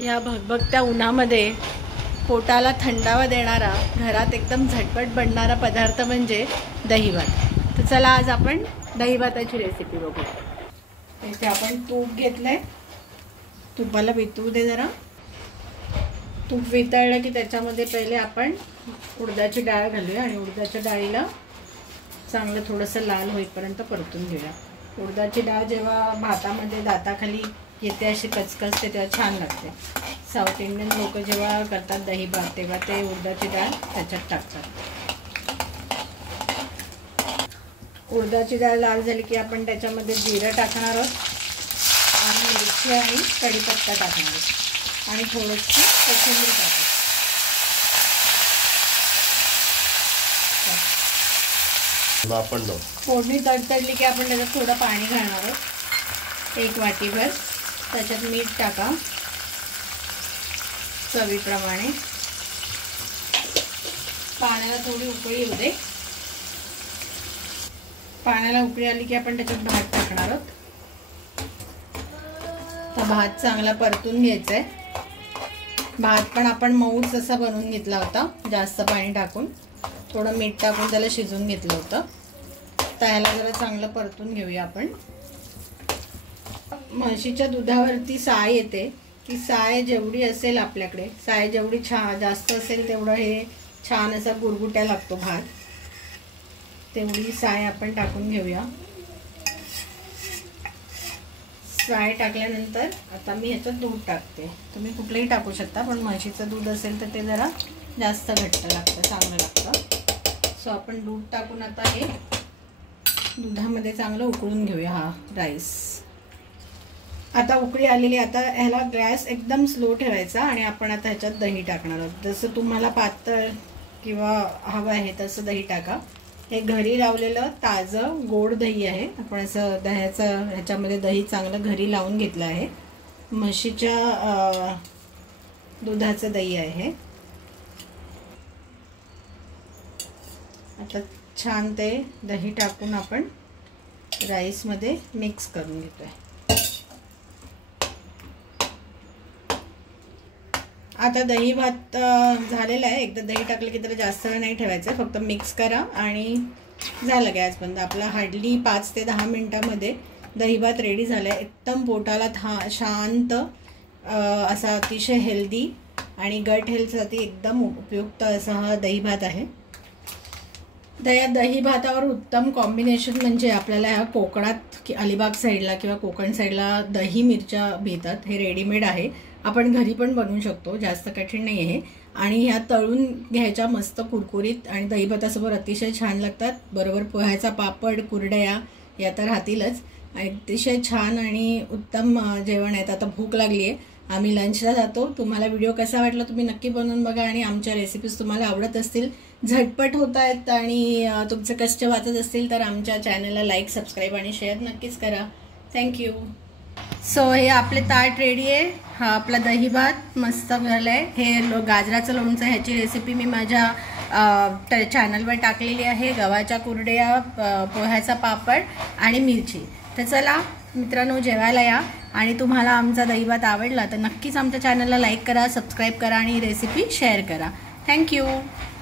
या भगभगत्या उन्हामध्ये पोटाला थंडावा देणारा, घरात एकदम झटपट बनणारा पदार्थ म्हणजे दहीभात। तर चला आज आपण दहीभाताची रेसिपी बघू। इथे आपण तूप घेतलंय, तुपाला वितळू दे जरा। तूप वितळलं की त्याच्यामध्ये पहिले आपण उडदाची डाळ घालूया आणि उडदाच्या डाळीला चांगलं थोडंसं लाल होईपर्यंत परतून घेऊया। उडदाची डाळ जेव्हा भातामध्ये दाताखाली येते अशी कचकचते तेव्हा छान लागते। साऊथ इंडियन लोक जेव्हा करतात दही भात तेव्हा ते उडदाची डाळ त्याच्यात टाकतात। उडदाची डाळ लाल झाली की आपण त्याच्यामध्ये जिरं टाकणार आहोत आणि मिरची आणि कढीपत्ता टाकणार आहोत आणि थोडंसं कोथिंबीर टाकू। आपण फोडणी तडतडली की आपण त्याच्यात थोडं पाणी घालणार आहोत, 1 वाटीभर। त्याच्यात मीठ टाका चवीप्रमाणे। पाण्याला थोडी उकळी येऊ दे। पाण्याला उकळी आली की आपण त्याच्यात भात टाकणार आहोत। तर भात चांगला परतून घ्यायचा आहे। भात पण आपण मऊच असा बनवून घेतला होता, जास्त पाणी टाकून, थोडं मीठ टाकून त्याला शिजवून घेतलं होतं। तर ह्याला जरा चांगलं परतून घेऊया आपण। म्हशीच्या दुधावरती साय येते, ती साय जेवढी असेल आपल्याकडे, साय जेवढी जास्त असेल तेवढं हे छान असा गुरगुट्या लागतो भात। तेवढी साय आपण टाकून घेऊया। साय टाकल्यानंतर आता मी ह्याच्यात दूध टाकते। तुम्ही कुठलंही टाकू शकता, पण म्हशीचं दूध असेल तर ते जरा जास्त घट्ट लागतं, चांगलं लागतं। सो आपण दूध टाकून आता हे दुधामध्ये चांगलं उकळून घेऊया हा राईस। आता उकळी आलेली, आता ह्याला गॅस एकदम स्लो ठेवायचा आणि आपण आता ह्याच्यात दही टाकणार आहोत। जसं तुम्हाला पातळ किंवा हवं आहे तसं दही टाका। हे घरी लावलेलं ताजं गोड दही आहे। आपण असं दह्याचं ह्याच्यामध्ये दही चांगलं घरी लावून घेतलं आहे। म्हशीच्या दुधाचं दही आहे। आता छान ते दही टाकून आपण राईसमध्ये मिक्स करून घेतोय। आता दही भात झालेला आहे। एकदा दही टाकलं की त्याला जास्त वेळ नाही ठेवायचं, फक्त मिक्स करा आणि झालं गॅस बंद। आपला हार्डली 5 ते 10 मिनिटांमध्ये दही भात रेडी झाला आहे। एकदम पोटाला शांत असा अतिशय हेल्दी आणि गट हेल्थसाठी एकदम उपयुक्त असा हा दही भात आहे। दही भातावर उत्तम कॉम्बिनेशन म्हणजे आपल्याला ह्या कोकणात अलिबाग साईडला किंवा कोकण साईडला दही मिरच्या मिळतात। हे रेडीमेड आहे, आपण घरी पण बनवू शकतो, जास्त कठीण नाही आहे। आणि ह्या तळून घ्यायच्या मस्त कुरकुरीत आणि दही भातासोबत अतिशय छान लागतात। बरोबर पोह्याचा पापड, कुरडया या तर राहतीलच। अतिशय छान आणि उत्तम जेवण आहे। आता भूक लागली आहे, आम्ही लंचला जातो। तुम्हाला व्हिडिओ कसा वाटला तुम्ही नक्की बनवून बघा आणि आमच्या रेसिपीज तुम्हाला आवडत असतील, झटपट होत आहेत आणि तुमचे कष्ट वाचत असतील तर आमच्या चॅनलला लाईक, सबस्क्राईब आणि शेअर नक्कीच करा। थँक्यू। सो हे आपले ताट रेडी आहे। हा आपला दही भात मस्त झालाय। हे गाजराचं लोणचं, ह्याची रेसिपी मी माझ्या चॅनलवर टाकलेली आहे। गव्हाच्या कुरड्या, पोह्याचा पापड आणि मिरची। तर चला मित्रांनो, जेवायला या आणि तुम्हाला आमचा दही भात आवडला तर नक्कीच आमच्या चॅनलला लाईक करा, सबस्क्राईब करा आणि रेसिपी शेअर करा। थँक्यू।